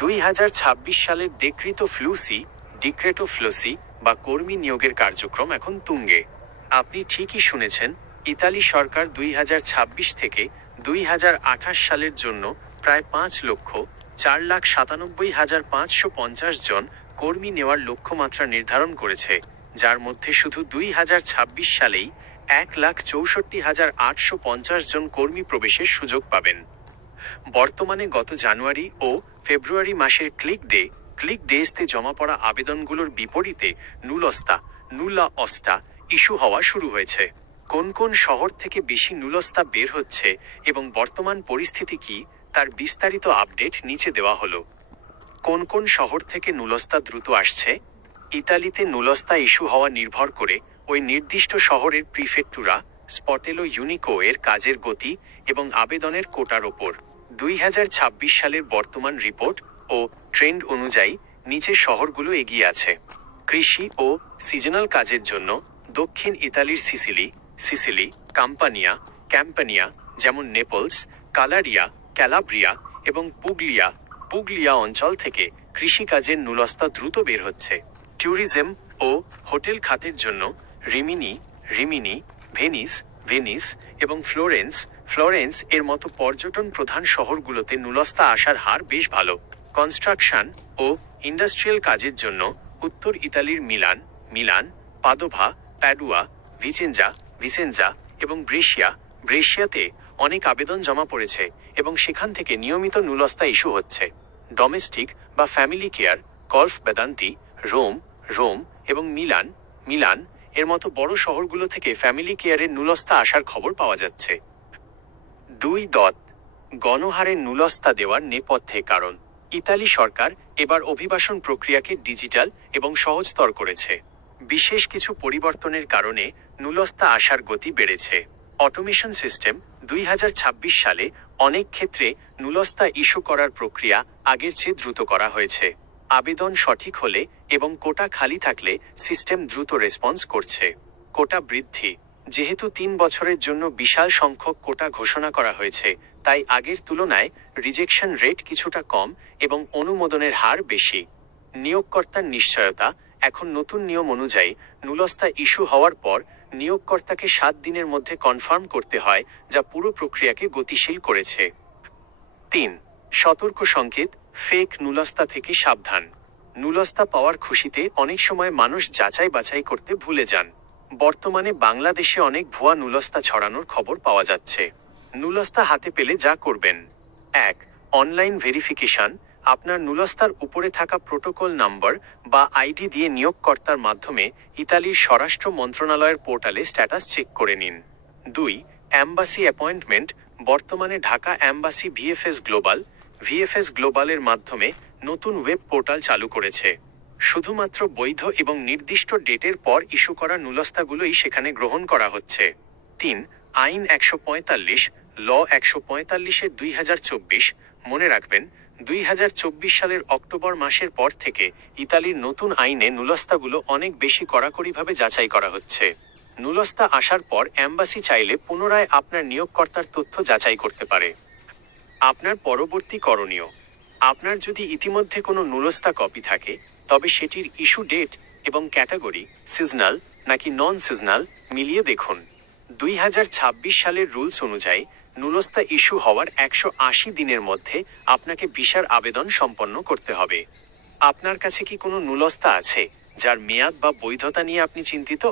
2026 সালের ডেক্রিটো ফ্লুসি ডিক্রেটো ফ্লুসি বা কর্মী নিয়োগের কার্যক্রম এখন তুঙ্গে। আপনি ঠিকই শুনেছেন, ইতালি সরকার 2026 থেকে 2028 সালের জন্য প্রায় 5,04,97,550 জন কর্মী নেওয়ার লক্ষ্যমাত্রা নির্ধারণ করেছে, যার মধ্যে শুধু 2026 সালেই 1,64,850 জন কর্মী প্রবেশের সুযোগ পাবেন। বর্তমানে গত জানুয়ারি ও ফেব্রুয়ারি মাসের ক্লিক ডেজতে জমা পড়া আবেদনগুলোর বিপরীতে নুলা অস্তা ইস্যু হওয়া শুরু হয়েছে। কোন কোন শহর থেকে বেশি নুলস্তা বের হচ্ছে এবং বর্তমান পরিস্থিতি কি, তার বিস্তারিত আপডেট নিচে দেওয়া হলো। কোন কোন শহর থেকে নুলস্তা দ্রুত আসছে? ইতালিতে নুলস্তা ইস্যু হওয়া নির্ভর করে ওই নির্দিষ্ট শহরের প্রিফেক্টুরা, স্পটেলো ইউনিকো এর কাজের গতি এবং আবেদনের কোটার ওপর। 2026 সালের বর্তমান রিপোর্ট ও ট্রেন্ড অনুযায়ী নিচের শহরগুলো এগিয়ে আছে। কৃষি ও সিজনাল কাজের জন্য দক্ষিণ ইতালির সিসিলি, ক্যাম্পানিয়া যেমন নেপলস, ক্যালাব্রিয়া এবং পুগলিয়া অঞ্চল থেকে কৃষিকাজের নুলস্তা দ্রুত বের হচ্ছে। ট্যুরিজম ও হোটেল খাতের জন্য রিমিনি, ভেনিস এবং ফ্লোরেন্স এর মতো পর্যটন প্রধান শহরগুলোতে নুলস্তা আসার হার বেশ ভালো। কনস্ট্রাকশন ও ইন্ডাস্ট্রিয়াল কাজের জন্য উত্তর ইতালির মিলান, প্যাডুয়া, ভিসেঞ্জা এবং ব্রেশিয়াতে অনেক আবেদন জমা পড়েছে এবং সেখান থেকে নিয়মিত নুলস্তা ইস্যু হচ্ছে। ডোমেস্টিক বা family care, Kolff Vedanti, Rome এবং মিলান এর মতো বড় শহরগুলো থেকে ফ্যামিলি কেয়ারের নুলস্তা আসার খবর পাওয়া যাচ্ছে। 2. গণহারে নুলস্তা দেওয়ার নেপথ্যে কারণ। ইতালি সরকার এবার অভিবাসন প্রক্রিয়াকে ডিজিটাল এবং সহজতর করেছে। বিশেষ কিছু পরিবর্তনের কারণে নুলস্তা আসার গতি বেড়েছে। অটোমেশন সিস্টেম 2026 সালে অনেক ক্ষেত্রে নুলস্তা ইস্যু করার প্রক্রিয়া আগের চেয়ে দ্রুত করা হয়েছে। আবেদন সঠিক হলে এবং কোটা খালি থাকলে সিস্টেম দ্রুত রেসপন্স করছে। কোটা বৃদ্ধি। যেহেতু 3 বছরের জন্য বিশাল সংখ্যক কোটা ঘোষণা করা হয়েছে, তাই আগের তুলনায় রিজেকশন রেট কিছুটা কম এবং অনুমোদনের হার বেশি। নিয়োগকর্তার নিশ্চয়তা। এখন নতুন নিয়ম অনুযায়ী নুলস্তা ইস্যু হওয়ার পর নিয়োগকর্তাকে 7 দিনের মধ্যে কনফার্ম করতে হয়, যা পুরো প্রক্রিয়াকে গতিশীল করেছে। 3. সতর্ক সংকেত। ফেক নুলস্তা থেকে সাবধান। নুলস্তা পাওয়ার খুশিতে অনেক সময় মানুষ যাচাই বাছাই করতে ভুলে যান। বর্তমানে বাংলাদেশে অনেক ভুয়া নুলস্তা ছড়ানোর খবর পাওয়া যাচ্ছে। নুলস্তা হাতে পেলে যা করবেন। 1. Online verification. আপনার নুলস্তার উপরে থাকা প্রোটোকল নাম্বার বা আইডি দিয়ে নিয়োগকর্তার মাধ্যমে ইতালির স্বরাষ্ট্র মন্ত্রণালয়ের পোর্টালে স্ট্যাটাস চেক করে নিন। 2. Embassy appointment. বর্তমানে ঢাকা অ্যাম্বাসি ভিএফএস গ্লোবালের মাধ্যমে নতুন ওয়েব পোর্টাল চালু করেছে। শুধুমাত্র বৈধ এবং নির্দিষ্ট ডেটের পর ইস্যু করা নুলস্তাগুলোই সেখানে গ্রহণ করা হচ্ছে। 3. আইন 145 ল 145 2024। মনে রাখবেন, 2024 সালের অক্টোবর মাসের পর থেকে ইতালির নতুন আইনে নুলস্তাগুলো অনেক বেশি কড়াকড়িভাবে যাচাই করা হচ্ছে। নুলস্তা আসার পর অ্যাম্বাসি চাইলে পুনরায় আপনার নিয়োগকর্তার তথ্য যাচাই করতে পারে। আপনার পরবর্তী করণীয়। আপনার যদি ইতিমধ্যে কোনো নুলস্তা কপি থাকে, তবে সেটির ইস্যু ডেট এবং ক্যাটাগরি সিজনাল নাকি নন সিজনাল মিলিয়ে দেখুন। 2026 সালের রুলস অনুযায়ী নুলস্তা ইস্যু হওয়ার 180 দিনের মধ্যে আপনাকে ভিসার আবেদন সম্পন্ন করতে হবে। আপনার কাছে কি কোনো নুলস্তা আছে যার মেয়াদ বা বৈধতা নিয়ে আপনি চিন্তিত?